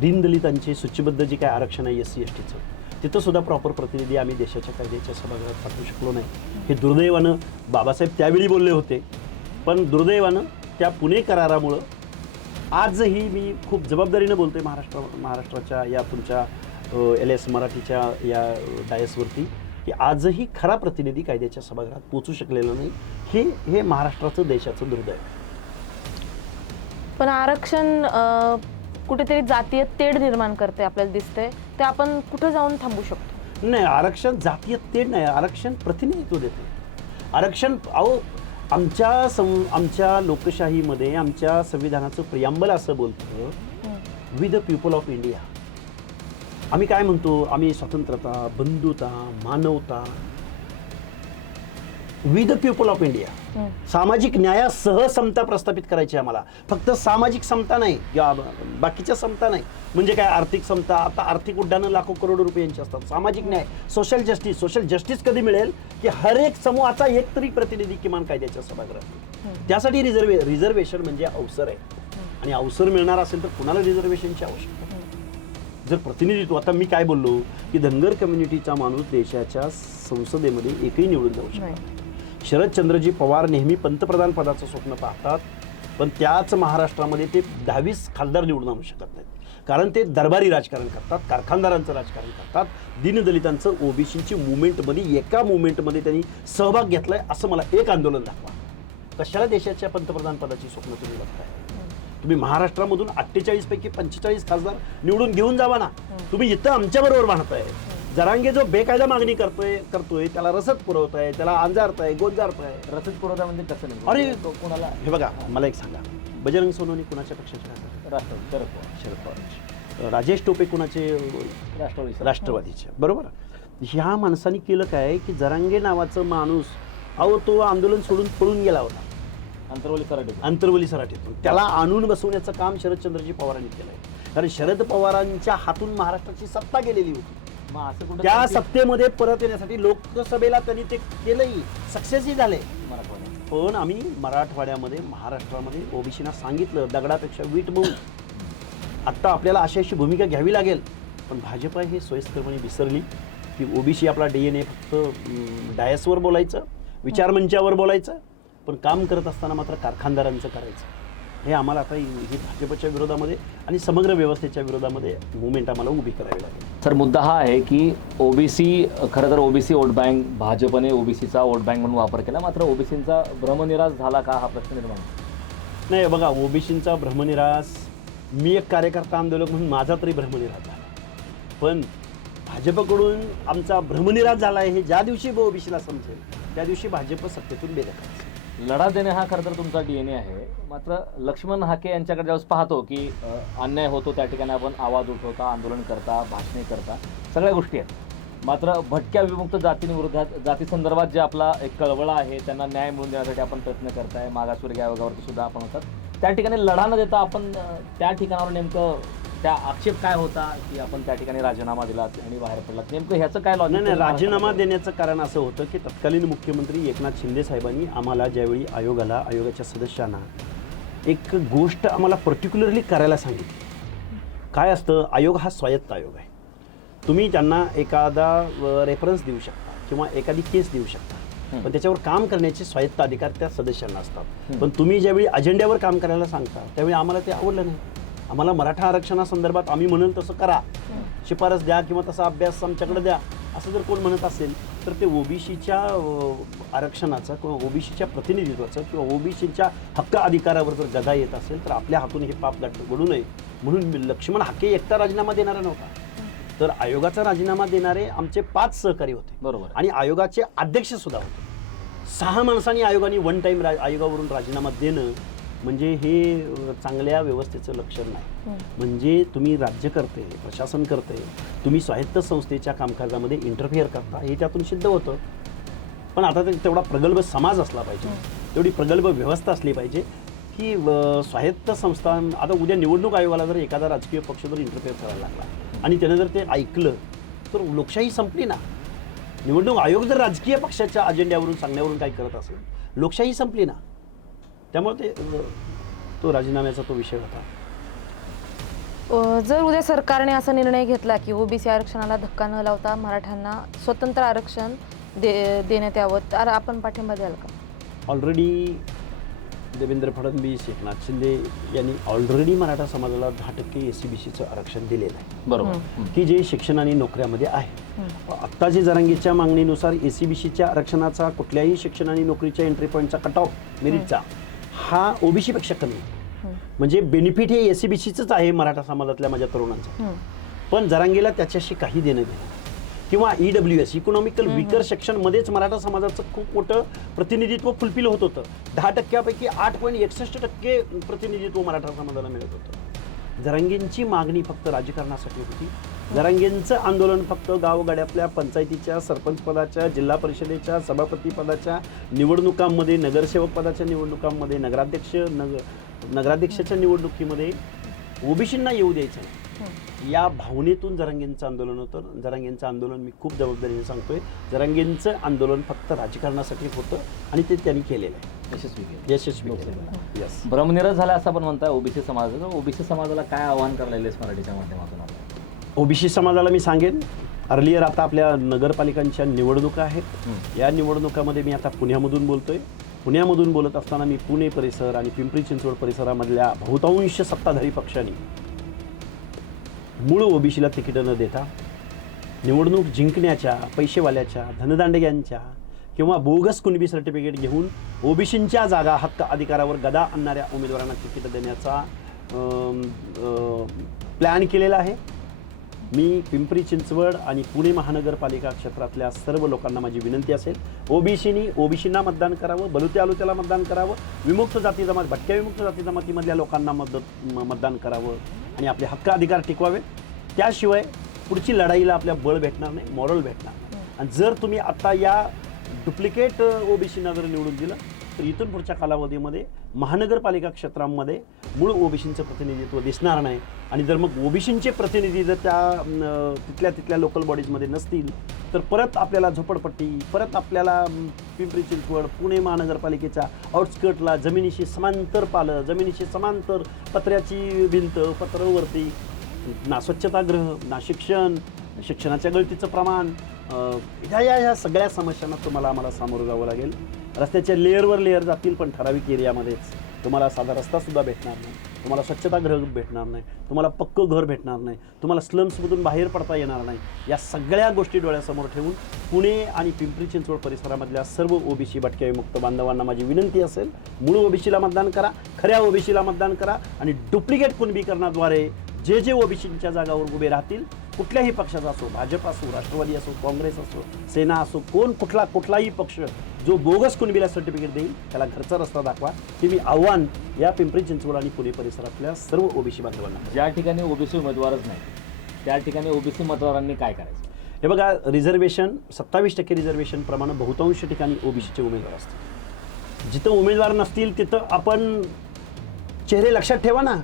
दीनदलितांचे सूचीबद्ध जे काय आरक्षण आहे SC STचं, तिथं सुद्धा प्रॉपर प्रतिनिधी आम्ही देशाच्या कायद्याच्या सभागृहात पाठवू शकलो नाही. हे दुर्दैवानं, बाबासाहेब त्यावेळी बोलले होते, पण दुर्दैवानं त्या पुणे करारामुळं आजही मी खूप जबाबदारीनं बोलतोय महाराष्ट्राच्या या तुमच्या LS मराठीच्या या डायसवरती, की आजही खरा प्रतिनिधी कायद्याच्या सभागृहात पोचू शकलेला नाही. हे महाराष्ट्राचं, देशाचं दुर्दैव. पण आरक्षण कुठेतरी जातीय तेढ निर्माण करते आपल्याला दिसतंय, ते आपण कुठे जाऊन थांबू शकतो? नाही, आरक्षण जातीय तेढ नाही, आरक्षण प्रतिनिधित्व देते. आरक्षण आमच्या लोकशाहीमध्ये आमच्या संविधानाचं प्रियांबल असं बोलतं, we the people of India. आम्ही काय म्हणतो? आम्ही स्वतंत्रता, बंधुता, मानवता, we the people of India. सामाजिक न्यायासह समता प्रस्थापित करायची आम्हाला. फक्त सामाजिक समता नाही, बाकीच्या समता नाही. म्हणजे काय? आर्थिक समता. आता आर्थिक उड्डाणं लाखो करोड रुपयांची असतात. सामाजिक न्याय, सोशल जस्टिस कधी मिळेल? की हर एक समूहाचा एक तरी प्रतिनिधी किमान कायद्याच्या सभागृहात. त्यासाठी रिझर्वेशन म्हणजे अवसर आहे, आणि अवसर मिळणार असेल तर कुणाला रिझर्वेशनची आवश्यकता? जर प्रतिनिधित्व, आता मी काय बोललो की धनगर कम्युनिटीचा माणूस देशाच्या संसदेमध्ये एकही निवडून जाऊ शकतो. शरदचंद्रजी पवार नेहमी पंतप्रधान पदाचं स्वप्न पाहतात, पण त्याच महाराष्ट्रामध्ये ते 10-20 खासदार निवडून आणू शकत नाहीत. कारण ते दरबारी राजकारण करतात, कारखानदारांचं राजकारण करतात, दीनदलितांचं, ओबीसीची मुवमेंटमध्ये, एका मुवमेंटमध्ये त्यांनी सहभाग घेतलाय असं मला एक आंदोलन दाखवा. कशाला देशाच्या पंतप्रधान पदाची स्वप्न तुम्ही बघताय? तुम्ही महाराष्ट्रामधून 48 पैकी 45 खासदार निवडून घेऊन जावा ना. तुम्ही इथं आमच्याबरोबर भांडताय. जरांगे जो बेकायदा मागणी करतोय त्याला रसद पुरवताय, त्याला अंजारताय, गोंजारताय. रसद पुरवठा म्हणजे कसं नाही? अरे कोणाला? हे बघा, मला एक सांगा, बजरंग सोनवणे कुणाच्या पक्षाचे आहेत? राष्ट्रवादी, शरद पवार. राजेश टोपे कुणाचे? राष्ट्रवादीचे. बरोबर. ह्या माणसाने केलं काय की जरांगे नावाचं माणूस, तो आंदोलन सोडून पळून गेला होता अंतरवली सराटीतून. त्याला आणून बसवण्याचं काम शरदचंद्रजी पवारांनी केलंय. कारण शरद पवारांच्या हातून महाराष्ट्राची सत्ता गेलेली होती. त्या सत्तेमध्ये परत येण्यासाठी लोकसभेला त्यांनी ते केलंही, सक्सेसही झाले. पण आम्ही मराठवाड्यामध्ये महाराष्ट्रामध्ये ओबीसीना सांगितलं दगडापेक्षा वीट मऊ. आत्ता आपल्याला अशी भूमिका घ्यावी लागेल. पण भाजपा हे सोयीस्करपणे विसरली की ओबीसी आपला DNA फक्त डायसवर बोलायचं, विचारमंचावर बोलायचं, पण काम करत असताना मात्र कारखानदारांचं करायचं. हे आम्हाला आता ही भाजपच्या विरोधामध्ये आणि समग्र व्यवस्थेच्या विरोधामध्ये मुवमेंट आम्हाला उभी करावी लागेल. सर, मुद्दा हा आहे की ओबीसी, खरं तर ओबीसी वोट बँक, भाजपने ओबीसीचा वोट बँक म्हणून वापर केला, मात्र ओबीसींचा भ्रमनिरास झाला का हा प्रश्न निर्माण होतो. नाही बघा, ओबीसींचा भ्रमनिरास, मी एक कार्यकर्ता आंदोलक म्हणून माझा तरी भ्रमनिरास झाला, पण भाजपकडून आमचा भ्रमनिरास झाला आहे हे ज्या दिवशी ओबीसीला समजेल त्या दिवशी भाजप सत्तेतून बेदखल. लढा देणे हा खरं तर तुमचा DNA आहे, मात्र लक्ष्मण हाके यांच्याकडे ज्यावेळेस पाहतो की अन्याय होतो त्या ठिकाणी आपण आवाज उठवता, आंदोलन करता, भाषणे करता, सगळ्या गोष्टी आहेत. मात्र भटक्या विमुक्त जातींविरोधात, जातीसंदर्भात जे आपला एक कळवळा आहे त्यांना न्याय मिळवून देण्यासाठी आपण प्रयत्न करताय, मागासवर्गीय आयोगावरती सुद्धा आपण होतात, त्या ठिकाणी लढा न देता आपण त्या ठिकाणावर नेमकं त्या आक्षेप काय होता की आपण त्या ठिकाणी राजीनामा दिला आणि बाहेर पडलात, नेमकं ह्याचं काय लॉजिक? नाही, राजीनामा देण्याचं कारण असं होतं की तत्कालीन मुख्यमंत्री एकनाथ शिंदे साहेबांनी आम्हाला ज्यावेळी आयोगाच्या सदस्यांना एक गोष्ट आम्हाला पर्टिक्युलरली करायला सांगितली. काय असतं, आयोग हा स्वायत्त आयोग आहे. तुम्ही त्यांना एखादा रेफरन्स देऊ शकता किंवा एखादी केस देऊ शकता, पण त्याच्यावर काम करण्याचे स्वायत्त अधिकार त्या सदस्यांना असतात. पण तुम्ही ज्यावेळी अजेंड्यावर काम करायला सांगता त्यावेळी आम्हाला ते आवडलं नाही. आम्हाला मराठा आरक्षणासंदर्भात आम्ही म्हणून तसं करा, शिफारस द्या किंवा तसा अभ्यास आमच्याकडे द्या असं जर कोण म्हणत असेल तर ते ओबीसीच्या आरक्षणाचं किंवा ओबीसीच्या प्रतिनिधित्वाचं किंवा ओबीसीच्या हक्क अधिकारावर जर गदा येत असेल तर आपल्या हातून हे पाप घडू नये म्हणून लक्ष्मण हाके एकटा राजीनामा देणारा नव्हता, तर आयोगाचा राजीनामा देणारे आमचे 5 सहकारी होते. बरोबर. आणि आयोगाचे अध्यक्ष सुद्धा होते. 6 माणसांनी आयोगाने वन टाईम आयोगावरून राजीनामा देणं म्हणजे हे चांगल्या व्यवस्थेचं लक्षण नाही. म्हणजे तुम्ही राज्यकर्ते, प्रशासन करते, तुम्ही स्वायत्त संस्थेच्या कामकाजामध्ये इंटरफिअर करता हे त्यातून सिद्ध होतं. पण आता तेवढा प्रगल्भ समाज असला पाहिजे, तेवढी प्रगल्भ व्यवस्था असली पाहिजे की स्वायत्त संस्था. आता उद्या निवडणूक आयोगाला जर एखादा राजकीय पक्ष जर इंटरफिअर करायला लागला आणि त्यानं जर ते ऐकलं तर लोकशाही संपली ना. निवडणूक आयोग जर राजकीय पक्षाच्या अजेंड्यावरून सांगण्यावरून काही करत असेल, लोकशाही संपली ना. त्यामुळे तो राजीनाम्याचा तो विषय होता. जर उद्या सरकारने असा निर्णय घेतला की ओबीसी आरक्षणाला धक्का न लावता मराठ्यांना स्वतंत्र आरक्षण देण्यात यावं, तर आपण पाठिंबा द्याल का? ऑलरेडी देवेंद्र फडणवीस, एकनाथ शिंदे यांनी ऑलरेडी मराठा समाजाला 10% SC-BCचं आरक्षण दिलेलं आहे. बरोबर. की जे शिक्षण आणि नोकऱ्यामध्ये आहे. आत्ता जे जरांगीच्या मागणीनुसार SC-BCच्या आरक्षणाचा कुठल्याही शिक्षण आणि नोकरीच्या एंट्री पॉईंटचा कट ऑफ मेरिटचा हा ओबीसी पेक्षा कमी आहे. म्हणजे बेनिफिट हे SC-BCचंच आहे मराठा समाजातल्या माझ्या तरुणांचं. पण जरांगीला त्याच्याशी काही देणं घेणं किंवा EWS इकॉनॉमिकल विकर सेक्शनमध्येच मराठा समाजाचं खूप मोठं प्रतिनिधित्व फुलफिल होत होतं. 10%पैकी 8.61% प्रतिनिधित्व मराठा समाजाला मिळत होतं. जरांगींची मागणी फक्त राजकारणासाठी होती. जरांगींचं आंदोलन फक्त गावगाड्यातल्या पंचायतीच्या सरपंच पदाच्या, जिल्हा परिषदेच्या सभापती पदाच्या निवडणुकांमध्ये, नगरसेवक पदाच्या निवडणुकांमध्ये, नगराध्यक्षाच्या निवडणुकीमध्ये ओबीसींना येऊ द्यायचं नाही या भावनेतून जरांगेंचं आंदोलन होतं. जरांगेंचं आंदोलन मी खूप जबाबदारीने सांगतोय, जरांगेंचं आंदोलन फक्त राजकारणासाठी होतं आणि ते त्यांनी केलेलं आहे, यशस्वी केलेलं. यस. भ्रमनिरास झाला असं पण म्हणताय ओबीसी समाजाचं. ओबीसी समाजाला काय आव्हान करायला मराठीच्या माध्यमातून? ओबीसी समाजाला मी सांगेन, अर्लियर आता आपल्या नगरपालिकांच्या निवडणुका आहेत. या निवडणुकामध्ये मी आता पुण्यामधून बोलतोय. पुण्यामधून बोलत असताना मी पुणे परिसर आणि पिंपरी चिंचवड परिसरामधल्या बहुतांश सत्ताधारी पक्षांनी मूळ ओबीसीला तिकीटं न देता निवडणूक जिंकण्याच्या, पैसेवाल्याच्या, धनदांडग्यांच्या किंवा बोगस कुणबी सर्टिफिकेट घेऊन ओबीसींच्या जागा, हक्क अधिकारावर गदा आणणाऱ्या उमेदवारांना तिकीट देण्याचा प्लॅन केलेला आहे. मी पिंपरी चिंचवड आणि पुणे महानगरपालिका क्षेत्रातल्या सर्व लोकांना माझी विनंती असेल, ओबीसींना मतदान करावं, बलुत्या आलुत्याला मतदान करावं, विमुक्त जाती जमात, भटक्या विमुक्त जाती जमातीमधल्या लोकांना मतदान करावं आणि आपले हक्क अधिकार टिकवावे. त्याशिवाय पुढची लढाईला आपल्या बळ भेटणार नाही, मॉरल भेटणार नाही. आणि जर तुम्ही आता या डुप्लिकेट ओबीसींना जर निवडून दिलं तर इथून पुढच्या कालावधीमध्ये महानगरपालिका क्षेत्रांमध्ये मूळ ओबीसींचं प्रतिनिधित्व दिसणार नाही. आणि जर मग ओबीसींचे प्रतिनिधी जर त्या तिथल्या लोकल बॉडीजमध्ये नसतील तर परत आपल्याला झोपडपट्टी, परत आपल्याला पिंपरी चिंचवड, पुणे महानगरपालिकेच्या आउटस्कर्टला जमिनीशी समांतर पालं, जमिनीशी समांतर पत्र्याची भिंत, पत्रावरती ना स्वच्छतागृह, ना शिक्षण, शिक्षणाच्या गळतीचं प्रमाण, ह्या सगळ्या समस्यांना आम्हाला सामोरं जावं लागेल. रस्त्याच्या लेअरवर लेअर जातील पण ठराविक एरियामध्येच. तुम्हाला साधा रस्तासुद्धा भेटणार नाही, तुम्हाला स्वच्छतागृह भेटणार नाही, तुम्हाला पक्कं घर भेटणार नाही, तुम्हाला स्लम्समधून बाहेर पडता येणार नाही. या सगळ्या गोष्टी डोळ्यासमोर ठेवून पुणे आणि पिंपरी चिंचवड परिसरामधल्या सर्व ओबीसी भटक्या विमुक्त बांधवांना माझी विनंती असेल, मूळ ओबीसीला मतदान करा, खऱ्या ओबीसीला मतदान करा आणि डुप्लिकेट कुणबीकरणाद्वारे जे ओबीसींच्या जागावर उभे राहतील, कुठल्याही पक्षाचा असो, भाजप असो, राष्ट्रवादी असो, काँग्रेस असो, सेना असो, कुठलाही पक्ष जो बोगस कुणबीला सर्टिफिकेट देईल त्याला घरचा रस्ता दाखवा. हे मी आव्हान या पिंपरी चिंचवड आणि पुणे परिसरातल्या सर्व ओबीसी बांधवांना. ज्या ठिकाणी ओबीसी उमेदवारच नाही त्या ठिकाणी ओबीसी मतदारांनी काय करायचं? हे बघा, रिझर्वेशन 27% रिझर्वेशन प्रमाणे बहुतांश ठिकाणी ओबीसीचे उमेदवार असतील. जिथं उमेदवार नसतील तिथं आपण चेहरे लक्षात ठेवा ना.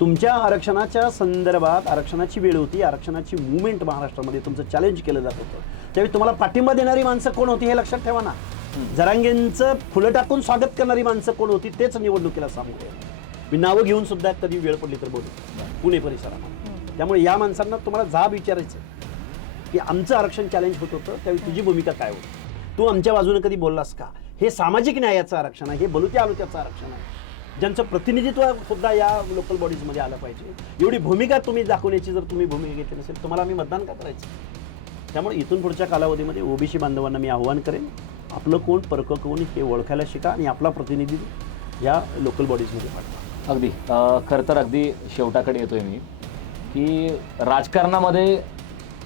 तुमच्या आरक्षणाच्या संदर्भात आरक्षणाची वेळ होती, आरक्षणाची मुवमेंट महाराष्ट्रामध्ये तुमचं चॅलेंज केलं जात होतं, त्यावेळी तुम्हाला पाठिंबा देणारी माणसं कोण होती हे लक्षात ठेवा ना. जरांगेंचं फुलं टाकून स्वागत करणारी माणसं कोण होती तेच निवडणुकीला सामोरे. मी नावं घेऊन सुद्धा कधी वेळ पडली तर बोलू पुणे परिसरामध्ये. त्यामुळे या माणसांना तुम्हाला जाब विचारायचं की आमचं आरक्षण चॅलेंज होत होतं त्यावेळी तुझी भूमिका काय होती, तू आमच्या बाजूने कधी बोललास का? हे सामाजिक न्यायाचं आरक्षण आहे, हे बलुत्या आलुत्याचं आरक्षण आहे, ज्यांचं प्रतिनिधित्व सुद्धा या लोकल बॉडीजमध्ये आलं पाहिजे. एवढी भूमिका तुम्ही दाखवण्याची जर तुम्ही भूमिका घेतली नसेल तुम्हाला आम्ही मतदान का करायचं? त्यामुळे इथून पुढच्या कालावधीमध्ये ओबीसी बांधवांना मी आव्हान करेन, आपलं कोण परक कोण हे ओळखायला शिका आणि आपला प्रतिनिधी या लोकल बॉडीजमध्ये पाठवा. अगदी खरं तर अगदी शेवटाकडे येतोय मी की राजकारणामध्ये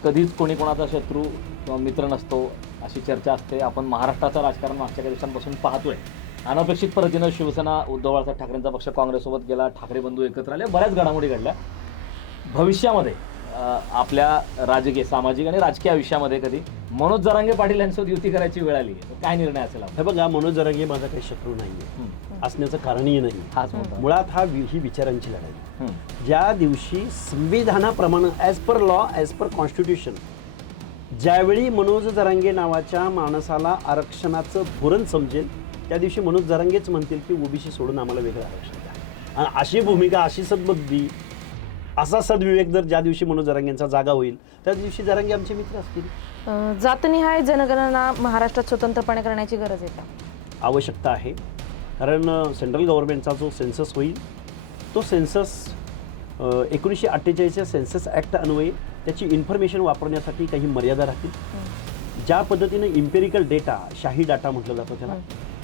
कधीच कोणी कोणाचा शत्रू किंवा मित्र नसतो अशी चर्चा असते. आपण महाराष्ट्राचं राजकारण मागच्या काही दिवसांपासून पाहतोय. अनपेक्षित पद्धतीनं शिवसेना उद्धव बाळासाहेब ठाकरेंचा पक्ष काँग्रेससोबत गेला, ठाकरे बंधू एकत्र आले, बऱ्याच घडामोडी घडल्या. भविष्यामध्ये आपल्या राजकीय, सामाजिक आणि राजकीय आयुष्यामध्ये कधी मनोज जरांगे पाटील यांच्यासोबत युती करायची वेळ आली तर काय निर्णय असेल? हे बघा, मनोज जरांगे माझा काही शत्रू नाहीये, असण्याचं कारणही नाही. हाच मुद्दा. मुळात ही विचारांची लढाई. ज्या दिवशी संविधानाप्रमाणे as per law, as per constitution, ज्यावेळी मनोज जरांगे नावाच्या माणसाला आरक्षणाचं धोरण समजेल त्या दिवशी मनोज जरांगेच म्हणतील की ओबीसी सोडून आम्हाला वेगळं आरक्षण द्या. आणि अशी भूमिका, अशी सद्बुद्धी, असा सद्विवेक जर ज्या दिवशी मनोज जरांगेंचा जागा होईल त्या दिवशी जरांगे आमचे मित्र असतील. जातनिहाय जनगणना महाराष्ट्रात स्वतंत्रपणे करण्याची गरज आहे का? आवश्यकता आहे. कारण सेंट्रल गव्हर्नमेंटचा जो सेन्सस होईल तो सेन्सस 1948च्या सेन्सस ॲक्ट अन्वये त्याची इन्फॉर्मेशन वापरण्यासाठी काही मर्यादा राहतील. ज्या पद्धतीने इम्पेरिकल डेटा, शाही डाटा म्हटलं जातं, त्याला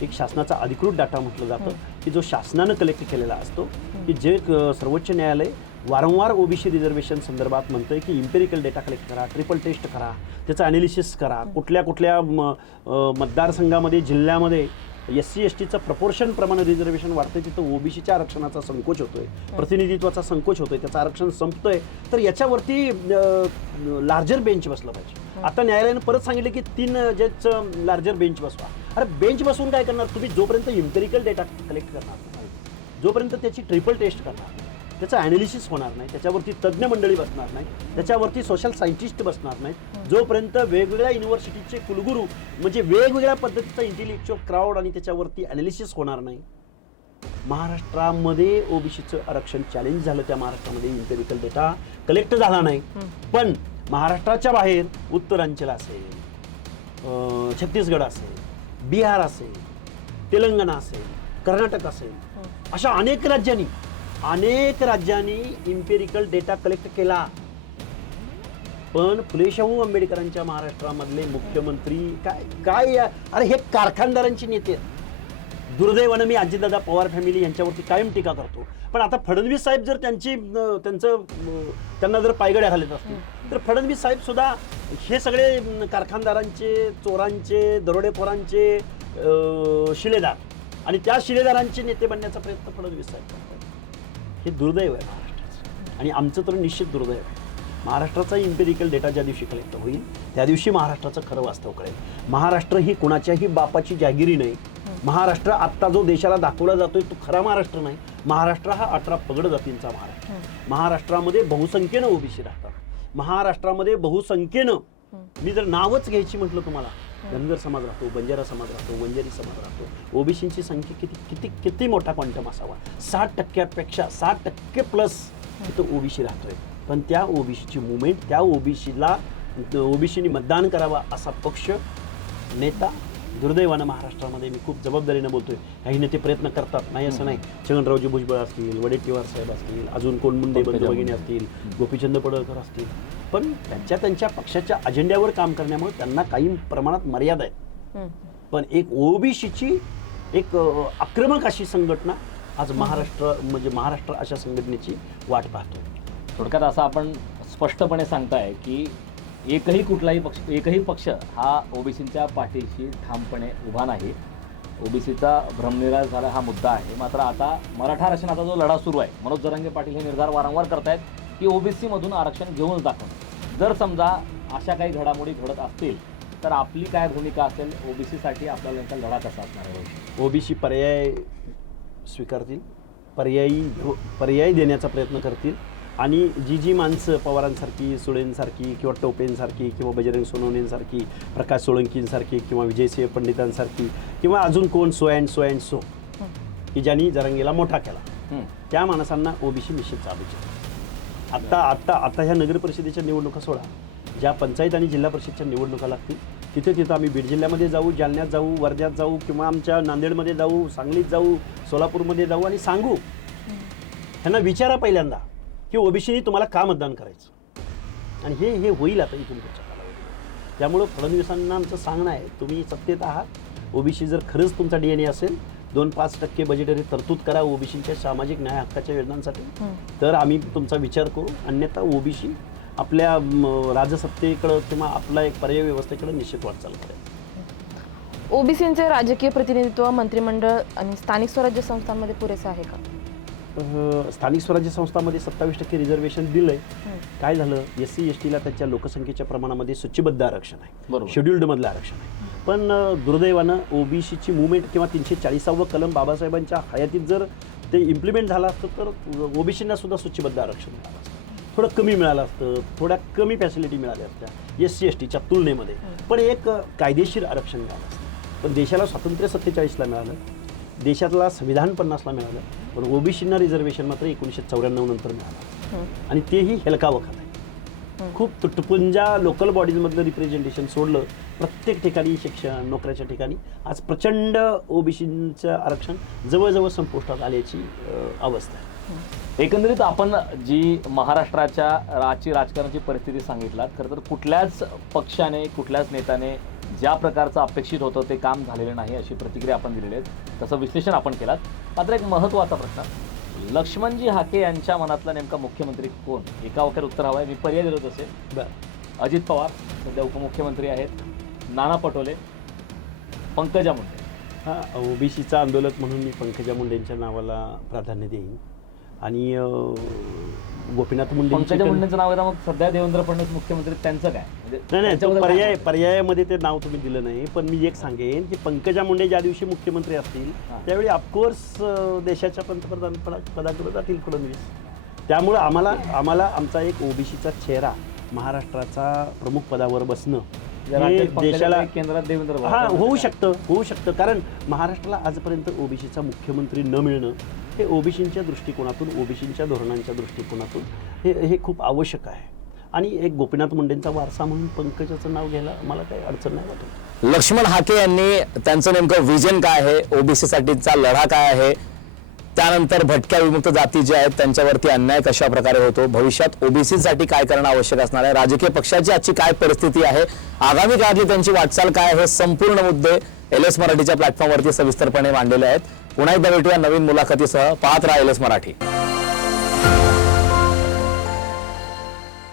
एक शासनाचा अधिकृत डाटा म्हटलं जातं की जो शासनानं कलेक्ट केलेला असतो, की जे सर्वोच्च न्यायालय वारंवार ओबीसी रिझर्वेशन संदर्भात म्हणतंय की इम्पेरिकल डेटा कलेक्ट करा, ट्रिपल टेस्ट करा, त्याचं ॲनालिसिस करा, कुठल्या मतदारसंघामध्ये, जिल्ह्यामध्ये SC STचं प्रपोर्शन प्रमाणे रिझर्वेशन वाढतंय तिथं ओबीसीच्या आरक्षणाचा संकोच होतोय, प्रतिनिधित्वाचा संकोच होतोय, त्याचं आरक्षण संपतोय. तर याच्यावरती लार्जर बेंच बसलं पाहिजे. आता न्यायालयानं परत सांगितलं की 3 जजचं लार्जर बेंच बसवा. अरे बेंच बसून काय करणार तुम्ही? जोपर्यंत इम्पेरिकल डेटा कलेक्ट करणार नाही, जोपर्यंत त्याची ट्रिपल टेस्ट करणार नाही, त्याचं ॲनालिसिस होणार नाही, त्याच्यावरती तज्ज्ञ मंडळी बसणार नाही, त्याच्यावरती सोशल सायंटिस्ट बसणार नाहीत, जोपर्यंत वेगवेगळ्या युनिव्हर्सिटीचे कुलगुरू म्हणजे वेगवेगळ्या पद्धतीचा इंटेलेक्च्युअल क्राऊड आणि त्याच्यावरती ॲनालिसिस होणार नाही. महाराष्ट्रामध्ये ओबीसीचं आरक्षण चॅलेंज झालं, त्या महाराष्ट्रामध्ये इम्पेरिकल डेटा कलेक्ट झाला नाही. पण महाराष्ट्राच्या बाहेर उत्तरांचल असेल, छत्तीसगड असेल, बिहार असेल, तेलंगणा असेल, कर्नाटक असेल, अशा अनेक राज्यांनी इम्पेरिकल डेटा कलेक्ट केला. पण फुले शाहू आंबेडकरांच्या महाराष्ट्रामधले मुख्यमंत्री काय अरे हे कारखानदारांची नेते. दुर्दैवानं मी अजितदादा पवार फॅमिली यांच्यावरती कायम टीका करतो, पण आता फडणवीस साहेब जर त्यांना जर पायगड्या घालत असतील तर फडणवीस साहेब सुद्धा हे सगळे कारखानदारांचे, चोरांचे, दरोडेखोरांचे शिलेदार आणि त्या शिलेदारांचे नेते बनण्याचा प्रयत्न फडणवीस साहेब करतात. हे दुर्दैव आहे महाराष्ट्राचं आणि आमचं तर निश्चित दुर्दैव आहे. महाराष्ट्राचा इम्पेरिकल डेटा ज्या दिवशी कलेक्ट होईल त्या दिवशी महाराष्ट्राचं खरं वास्तव कळेल. महाराष्ट्र ही कुणाच्याही बापाची जागिरी नाही. महाराष्ट्र आत्ता जो देशाला दाखवला जातोय तो खरा महाराष्ट्र नाही. महाराष्ट्र हा 18 पगड जातींचा महाराष्ट्र. महाराष्ट्रामध्ये बहुसंख्येनं ओबीसी राहतात. महाराष्ट्रामध्ये बहुसंख्येनं मी जर नावच घ्यायची म्हटलं तुम्हाला, धनगर समाज राहतो, बंजारा समाज राहतो, वंजारी समाज राहतो. ओबीसींची संख्या किती किती किती मोठा क्वांटम असावा. 60% 60% इथं ओबीसी राहतोय. पण त्या ओबीसीची मुवमेंट, त्या ओबीसीनी मतदान करावा असा पक्ष, नेता दुर्दैवानं महाराष्ट्रामध्ये, मी खूप जबाबदारीनं बोलतोय, काही नेते प्रयत्न करतात, नाही असं नाही. छगनरावजी भुजबळ असतील, वडेट्टीवार साहेब असतील, अजून कोण मुंडे बंधू भगिनी असतील, गोपीचंद पडळकर असतील, पण त्यांच्या पक्षाच्या अजेंड्यावर काम करण्यामुळे त्यांना काही प्रमाणात मर्यादा आहेत. पण एक ओबीसीची एक आक्रमक अशी संघटना आज महाराष्ट्र अशा संघटनेची वाट पाहतो. थोडक्यात असं आपण स्पष्टपणे सांगताय की एकही पक्ष हा ओबीसींच्या पाठीशी ठामपणे उभा नाही. ओबीसीचा भ्रमनिराश झाला हा मुद्दा आहे. मात्र आता मराठा आरक्षणाचा जो लढा सुरू आहे, मनोज जरांगे पाटील हे निर्धार वारंवार करतायत की ओबीसी मधून आरक्षण घेऊनच दाखवणं. जर समजा अशा काही घडामोडी घडत असतील तर आपली काय भूमिका असेल, ओबीसीसाठी आपल्याला यांचा लढा कसा असणार आहे? ओबीसी पर्याय स्वीकारतील, पर्याय देण्याचा प्रयत्न करतील. आणि जी माणसं पवारांसारखी, सुळेंसारखी किंवा टोपेंसारखी किंवा बजरंग सोनवणेंसारखी, प्रकाश सोळंकींसारखी किंवा विजयसिंह पंडितांसारखी किंवा अजून कोण सो की ज्यांनी जरांगेला मोठा केला, त्या माणसांना ओबीसी निश्चित चालूच. आता ह्या नगर परिषदेच्या निवडणुका सोडा, ज्या पंचायत आणि जिल्हा परिषदच्या निवडणुका लागतील तिथं आम्ही बीड जिल्ह्यामध्ये जाऊ, जालन्यात जाऊ, वर्ध्यात जाऊ किंवा आमच्या नांदेडमध्ये जाऊ, सांगलीत जाऊ, सोलापूरमध्ये जाऊ आणि सांगू, ह्यांना विचारा पहिल्यांदा की ओबीसीनी तुम्हाला का मतदान करायचं. आणि हे होईल आता इथून पुढच्या कालावधीत. त्यामुळं फडणवीसांना आमचं सांगणं आहे, तुम्ही सत्तेत आहात, ओबीसी जर खरंच तुमचा DNA असेल, 2-5% बजेटरी तरतूद करा ओबीसीच्या सामाजिक न्याय हक्काच्या योजनांसाठी, तर आम्ही तुमचा विचार करू. अन्यथा ओबीसी आपल्या राजसत्तेकडं किंवा आपला एक पर्याय व्यवस्थेकडे निश्चित वाटचाल करेल. ओबीसींचे राजकीय प्रतिनिधित्व मंत्रिमंडळ आणि स्थानिक स्वराज्य संस्थांमध्ये पुरेसे आहे का? स्थानिक स्वराज्य संस्थांमध्ये 27% रिझर्वेशन दिलंय. काय झालं, SC STला त्याच्या लोकसंख्येच्या प्रमाणामध्ये सूचीबद्ध आरक्षण आहे, शेड्युल्ड मधलं आरक्षण आहे. पण दुर्दैवानं ओबीसीची मुवमेंट किंवा 340वा कलम बाबासाहेबांच्या हयातीत जर ते इम्प्लिमेंट झालं असतं तर ओबीसींना सुद्धा सूचीबद्ध आरक्षण मिळालं असतं, थोडं कमी मिळालं असतं, थोड्या कमी फॅसिलिटी मिळाल्या असत्या SC STच्या तुलनेमध्ये, पण एक कायदेशीर आरक्षण मिळालं असतं. पण देशाला स्वातंत्र्य 47ला मिळालं, देशातला संविधान 50ला मिळालं, पण ओबीसींना रिझर्वेशन मात्र 1994 नंतर मिळालं. आणि तेही हेलकावखत आहे. खूप तुटपुंजा लोकल बॉडीजमधलं रिप्रेझेंटेशन सोडलं, प्रत्येक ठिकाणी शिक्षण, नोकऱ्याच्या ठिकाणी आज प्रचंड ओबीसींचं आरक्षण जवळजवळ संपुष्टात आल्याची अवस्था आहे. एकंदरीत आपण जी महाराष्ट्राच्या राजकारणाची परिस्थिती सांगितलात, खरं तर कुठल्याच पक्षाने, कुठल्याच नेत्याने ज्या प्रकारचं अपेक्षित होतं ते काम झालेलं नाही अशी प्रतिक्रिया आपण दिलेली आहे, तसं विश्लेषण आपण केलात. मात्र एक महत्त्वाचा प्रश्न, लक्ष्मणजी हाके यांच्या मनातला नेमका मुख्यमंत्री कोण? एका वाक्यात उत्तर हवं आहे. मी पर्याय दिलो तसे. अजित पवार सध्या उपमुख्यमंत्री आहेत, नाना पटोले, पंकजा मुंडे. ओबीसीचा आंदोलक म्हणून मी पंकजा मुंडेंच्या नावाला प्राधान्य देईन. आणि गोपीनाथ मुंडे, पंकजा मुंडेंचं नाव आहे, मग सध्या देवेंद्र फडणवीस मुख्यमंत्री, त्यांचं काय? नाही, पर्यायामध्ये ते नाव तुम्ही दिलं नाही. पण मी एक सांगेन की पंकजा मुंडे ज्या दिवशी मुख्यमंत्री असतील त्यावेळी ऑफकोर्स देशाच्या पंतप्रधान पदाकडे जातील फडणवीस. त्यामुळं आम्हाला आमचा एक ओबीसीचा चेहरा महाराष्ट्राचा प्रमुख पदावर बसणं देशाला केंद्रात देवेंद्र होऊ शकतं. कारण महाराष्ट्राला आजपर्यंत ओबीसीचा मुख्यमंत्री न मिळणं हे ओबीसींच्या दृष्टिकोनातून, ओबीसींच्या धोरणांच्या दृष्टिकोनातून हे खूप आवश्यक आहे. आणि एक गोपीनाथ मुंडेंचा वारसा म्हणून पंकजाचं नाव घ्यायला मला काही अडचण नाही वाटत. लक्ष्मण हाके यांनी त्यांचं नेमकं विजन काय आहे, ओबीसीसाठीचा लढा काय आहे, त्यानंतर भटक्या विमुक्त जाती जे आहेत त्यांच्यावरती अन्याय कशा प्रकारे होतो, भविष्यात ओबीसीसाठी काय करणं आवश्यक असणार आहे, राजकीय पक्षाची आजची काय परिस्थिती आहे, आगामी काळातली त्यांची वाटचाल काय, हे संपूर्ण मुद्दे LS मराठीच्या प्लॅटफॉर्मवरती सविस्तरपणे मांडलेले आहेत. पुन्हा एकदा भेटूया नवीन मुलाखतीसह. पाहत राहा LS मराठी.